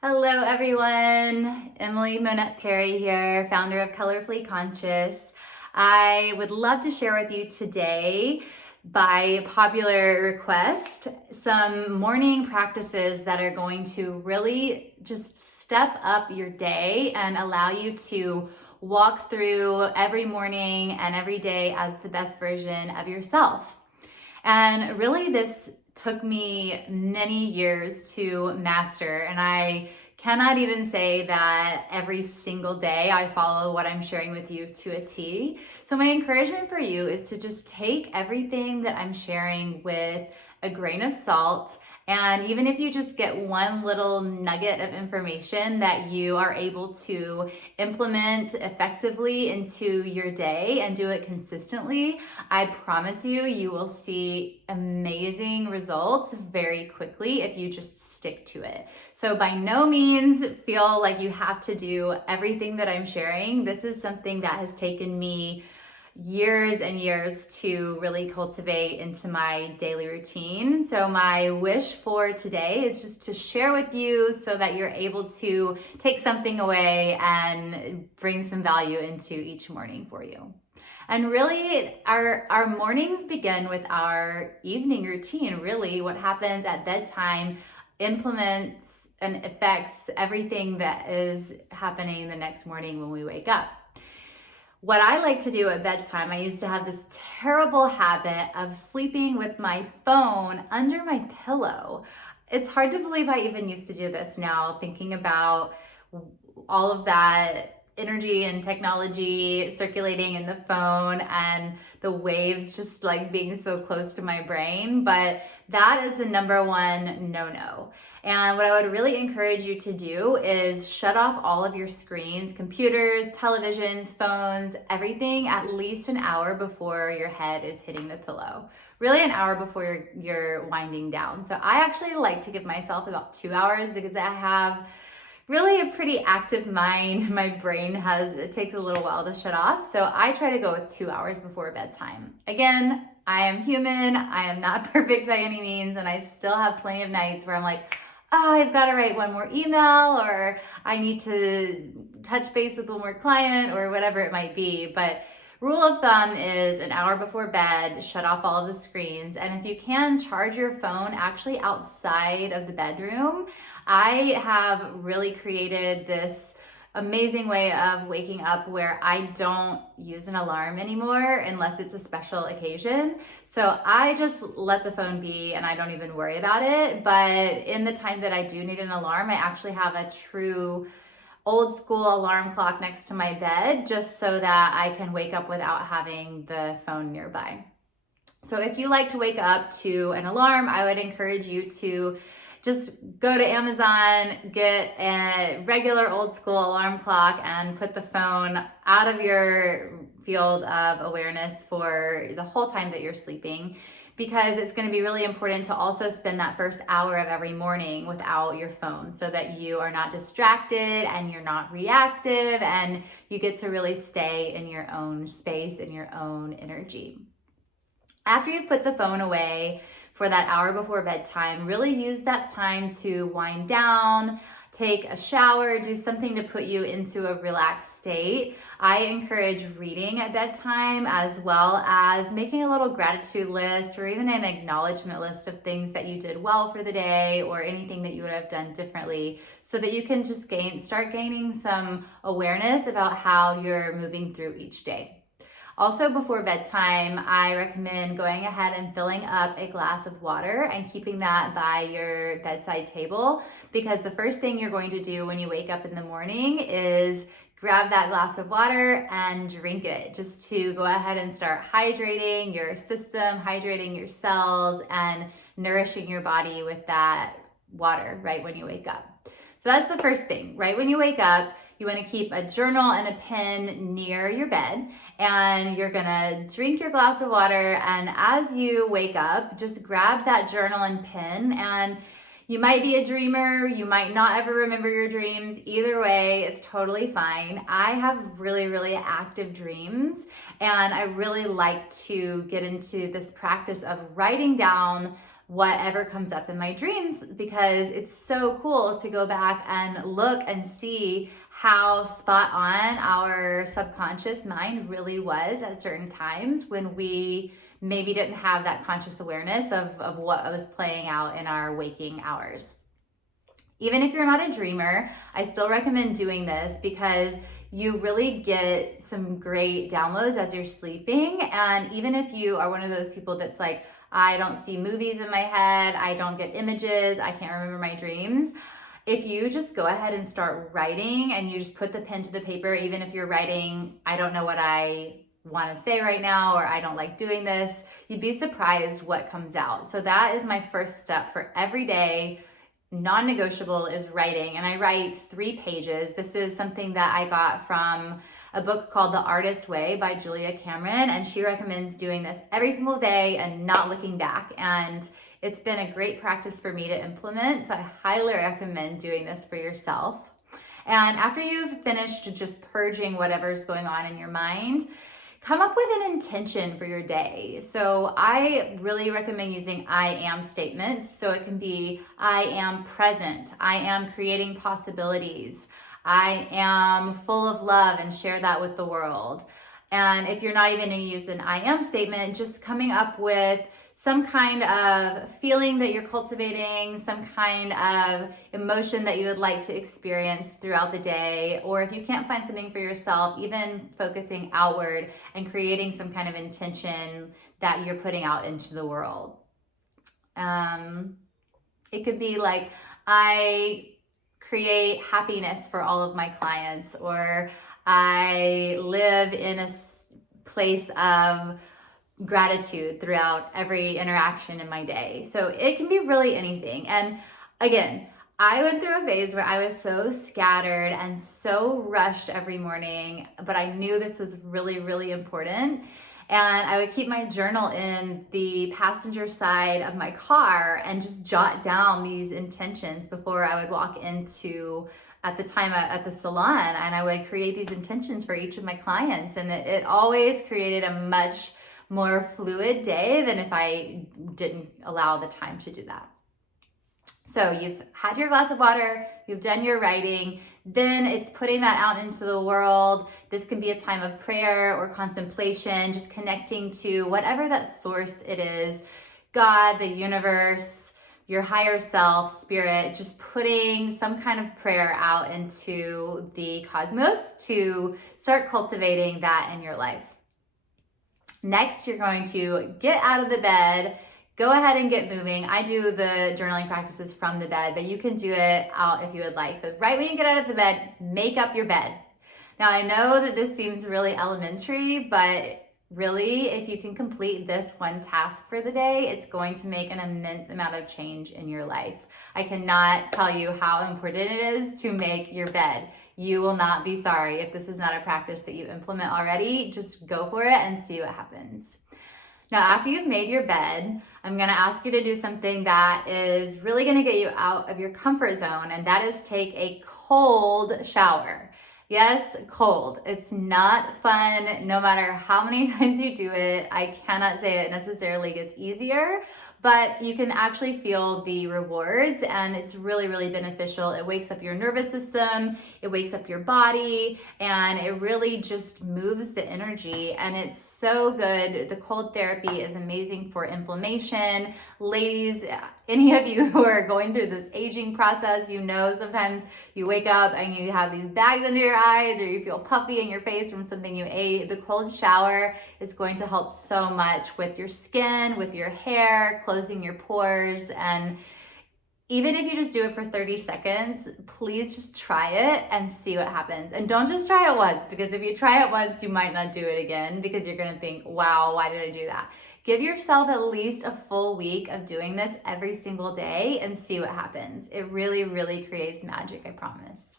Hello everyone, Emily Monette Perry here, founder of Colorfully Conscious. I would love to share with you today, by popular request, some morning practices that are going to really just step up your day and allow you to walk through every morning and every day as the best version of yourself. And really, this took me many years to master. And I cannot even say that every single day I follow what I'm sharing with you to a T. So, my encouragement for you is to just take everything that I'm sharing with a grain of salt. And even if you just get one little nugget of information that you are able to implement effectively into your day and do it consistently, I promise you, you will see amazing results very quickly if you just stick to it. So by no means feel like you have to do everything that I'm sharing. This is something that has taken me years and years to really cultivate into my daily routine. So my wish for today is just to share with you so that you're able to take something away and bring some value into each morning for you. And really, our mornings begin with our evening routine. Really, what happens at bedtime implements and affects everything that is happening the next morning when we wake up. What I like to do at bedtime, I used to have this terrible habit of sleeping with my phone under my pillow. It's hard to believe I even used to do this now, thinking about all of that energy and technology circulating in the phone and the waves just like being so close to my brain. But that is the number one no-no. And what I would really encourage you to do is shut off all of your screens, computers, televisions, phones, everything at least an hour before your head is hitting the pillow. Really an hour before you're winding down. So I actually like to give myself about 2 hours because I have really a pretty active mind. My brain it takes a little while to shut off. So I try to go with 2 hours before bedtime. Again, I am human. I am not perfect by any means. And I still have plenty of nights where I'm like, oh, I've got to write one more email, or I need to touch base with one more client, or whatever it might be. But rule of thumb is an hour before bed, shut off all of the screens. And if you can, charge your phone actually outside of the bedroom. I have really created this amazing way of waking up where I don't use an alarm anymore unless it's a special occasion. So I just let the phone be and I don't even worry about it. But in the time that I do need an alarm, I actually have a true old school alarm clock next to my bed just so that I can wake up without having the phone nearby. So if you like to wake up to an alarm, I would encourage you to just go to Amazon, get a regular old school alarm clock and put the phone out of your field of awareness for the whole time that you're sleeping, because it's going to be really important to also spend that first hour of every morning without your phone so that you are not distracted and you're not reactive and you get to really stay in your own space and your own energy. After you've put the phone away for that hour before bedtime, really use that time to wind down, take a shower, do something to put you into a relaxed state. I encourage reading at bedtime, as well as making a little gratitude list or even an acknowledgement list of things that you did well for the day or anything that you would have done differently, so that you can just start gaining some awareness about how you're moving through each day. Also, before bedtime, I recommend going ahead and filling up a glass of water and keeping that by your bedside table, because the first thing you're going to do when you wake up in the morning is grab that glass of water and drink it, just to go ahead and start hydrating your system, hydrating your cells, and nourishing your body with that water right when you wake up. So that's the first thing. Right when you wake up, you want to keep a journal and a pen near your bed, and you're gonna drink your glass of water, and as you wake up, just grab that journal and pen. And you might be a dreamer, you might not ever remember your dreams. Either way, it's totally fine. I have really, really active dreams, and I really like to get into this practice of writing down whatever comes up in my dreams, because it's so cool to go back and look and see how spot on our subconscious mind really was at certain times when we maybe didn't have that conscious awareness of what was playing out in our waking hours. Even if you're not a dreamer, I still recommend doing this because you really get some great downloads as you're sleeping. And even if you are one of those people that's like, I don't see movies in my head, I don't get images, I can't remember my dreams. If you just go ahead and start writing and you just put the pen to the paper, even if you're writing, I don't know what I want to say right now, or I don't like doing this, you'd be surprised what comes out. So that is my first step for every day. Non-negotiable is writing, and I write 3 pages. This is something that I got from a book called The Artist's Way by Julia Cameron, and she recommends doing this every single day and not looking back. And it's been a great practice for me to implement, so I highly recommend doing this for yourself. And after you've finished just purging whatever's going on in your mind, come up with an intention for your day. So I really recommend using I am statements. So it can be, I am present, I am creating possibilities, I am full of love and share that with the world. And if you're not even going to use an I am statement, just coming up with some kind of feeling that you're cultivating, some kind of emotion that you would like to experience throughout the day. Or if you can't find something for yourself, even focusing outward and creating some kind of intention that you're putting out into the world. It could be like, I create happiness for all of my clients, or I live in a place of gratitude throughout every interaction in my day. So it can be really anything. And again, I went through a phase where I was so scattered and so rushed every morning, but I knew this was really, really important. And I would keep my journal in the passenger side of my car and just jot down these intentions before I would walk into, at the time at the salon, and I would create these intentions for each of my clients. And it always created a much more fluid day than if I didn't allow the time to do that. So you've had your glass of water, you've done your writing, then it's putting that out into the world. This can be a time of prayer or contemplation, just connecting to whatever that source it is, God, the universe, your higher self, spirit, just putting some kind of prayer out into the cosmos to start cultivating that in your life. Next, you're going to get out of the bed, go ahead and get moving. I do the journaling practices from the bed, but you can do it out if you would like. But right when you get out of the bed, make up your bed. Now, I know that this seems really elementary, but really, if you can complete this one task for the day, it's going to make an immense amount of change in your life. I cannot tell you how important it is to make your bed. You will not be sorry. If this is not a practice that you implement already, just go for it and see what happens. Now, after you've made your bed, I'm going to ask you to do something that is really going to get you out of your comfort zone, and that is take a cold shower. Yes, cold. It's not fun no matter how many times you do it. I cannot say it necessarily gets easier, but you can actually feel the rewards, and it's really, really beneficial. It wakes up your nervous system, it wakes up your body, and it really just moves the energy, and it's so good. The cold therapy is amazing for inflammation. Ladies, any of you who are going through this aging process, you know sometimes you wake up and you have these bags under your eyes, or you feel puffy in your face from something you ate. The cold shower is going to help so much with your skin, with your hair, closing your pores. And even if you just do it for 30 seconds, please just try it and see what happens. And don't just try it once, because if you try it once, you might not do it again, because you're gonna think, wow, why did I do that? Give yourself at least a full week of doing this every single day and see what happens. It really, really creates magic, I promise.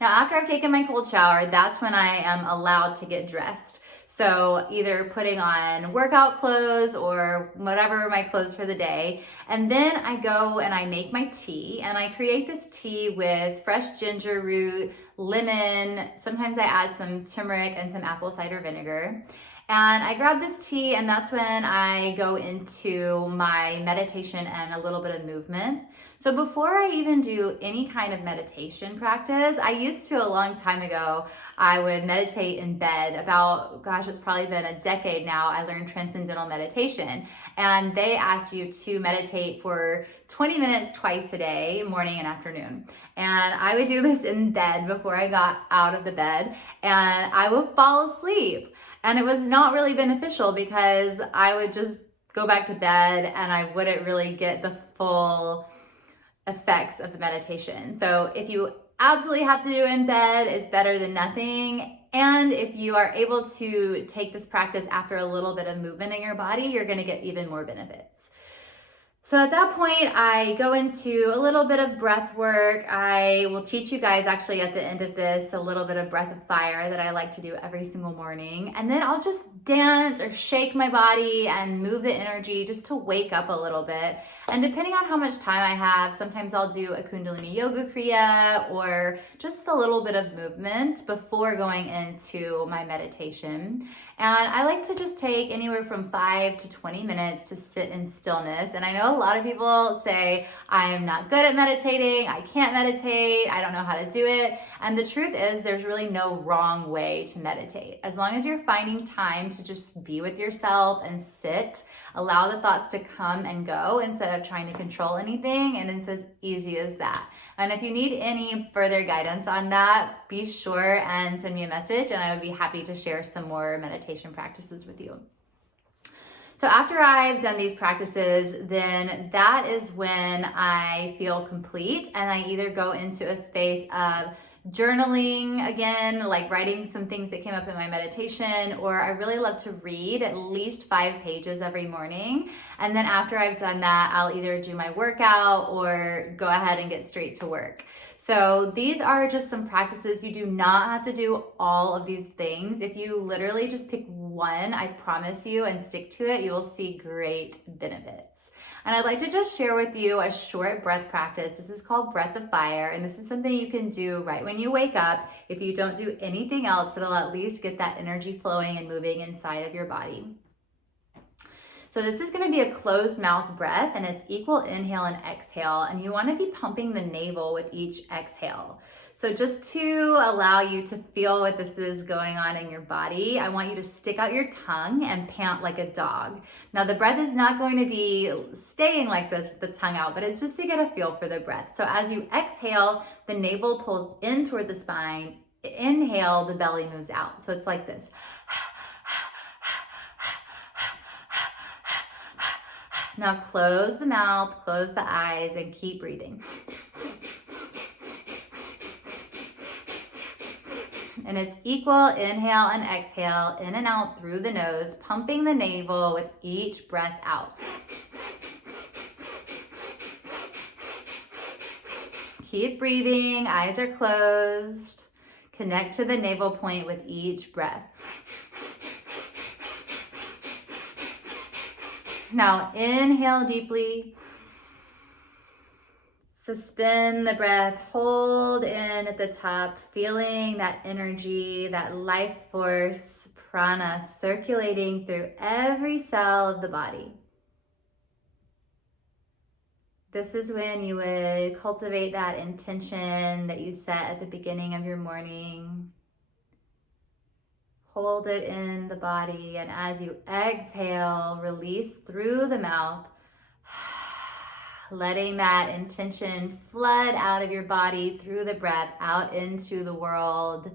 Now, after I've taken my cold shower, that's when I am allowed to get dressed. So either putting on workout clothes or whatever my clothes for the day. And then I go and I make my tea, and I create this tea with fresh ginger root, lemon. Sometimes I add some turmeric and some apple cider vinegar. And I grab this tea, and that's when I go into my meditation and a little bit of movement. So before I even do any kind of meditation practice, I used to a long time ago, I would meditate in bed. About, gosh, it's probably been a decade now. I learned Transcendental Meditation, and they asked you to meditate for 20 minutes twice a day, morning and afternoon. And I would do this in bed before I got out of the bed, and I would fall asleep. And it was not really beneficial because I would just go back to bed and I wouldn't really get the full effects of the meditation. So if you absolutely have to do it in bed, it's better than nothing. And if you are able to take this practice after a little bit of movement in your body, you're going to get even more benefits. So at that point, I go into a little bit of breath work. I will teach you guys actually at the end of this a little bit of breath of fire that I like to do every single morning. And then I'll just dance or shake my body and move the energy just to wake up a little bit. And depending on how much time I have, sometimes I'll do a Kundalini Yoga Kriya or just a little bit of movement before going into my meditation. And I like to just take anywhere from 5 to 20 minutes to sit in stillness. And I know a lot of people say, I am not good at meditating, I can't meditate, I don't know how to do it. And the truth is, there's really no wrong way to meditate. As long as you're finding time to just be with yourself and sit, allow the thoughts to come and go instead of trying to control anything, and it's as easy as that. And if you need any further guidance on that, be sure and send me a message, and I would be happy to share some more meditation practices with you. So after I've done these practices, then that is when I feel complete, and I either go into a space of journaling again, like writing some things that came up in my meditation, or I really love to read at least 5 pages every morning. And then after I've done that, I'll either do my workout or go ahead and get straight to work. So these are just some practices. You do not have to do all of these things. If you literally just pick one, I promise you, and stick to it, you will see great benefits. And I'd like to just share with you a short breath practice. This is called Breath of Fire, and this is something you can do right when you wake up. If you don't do anything else, it'll at least get that energy flowing and moving inside of your body. So this is going to be a closed mouth breath, and it's equal inhale and exhale, and you want to be pumping the navel with each exhale. So just to allow you to feel what this is going on in your body, I want you to stick out your tongue and pant like a dog. Now the breath is not going to be staying like this with the tongue out, but it's just to get a feel for the breath. So as you exhale, the navel pulls in toward the spine. Inhale, the belly moves out. So it's like this. Now close the mouth, close the eyes, and keep breathing. And it's equal inhale and exhale, in and out through the nose, pumping the navel with each breath out. Keep breathing, eyes are closed. Connect to the navel point with each breath. Now inhale deeply. Suspend the breath, hold in at the top, feeling that energy, that life force, prana, circulating through every cell of the body. This is when you would cultivate that intention that you set at the beginning of your morning. Hold it in the body, and as you exhale, release through the mouth, letting that intention flood out of your body through the breath out into the world,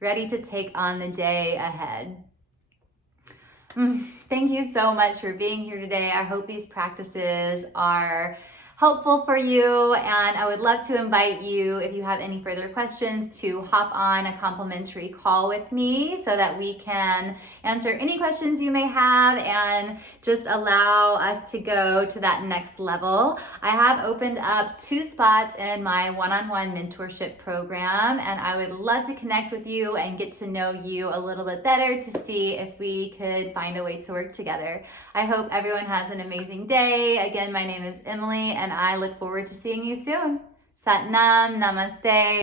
ready to take on the day ahead. Thank you so much for being here today. I hope these practices are helpful for you, and I would love to invite you, if you have any further questions, to hop on a complimentary call with me so that we can answer any questions you may have and just allow us to go to that next level. I have opened up 2 spots in my one-on-one mentorship program, and I would love to connect with you and get to know you a little bit better to see if we could find a way to work together. I hope everyone has an amazing day. Again, my name is Emily, and I look forward to seeing you soon. Sat Nam, Namaste.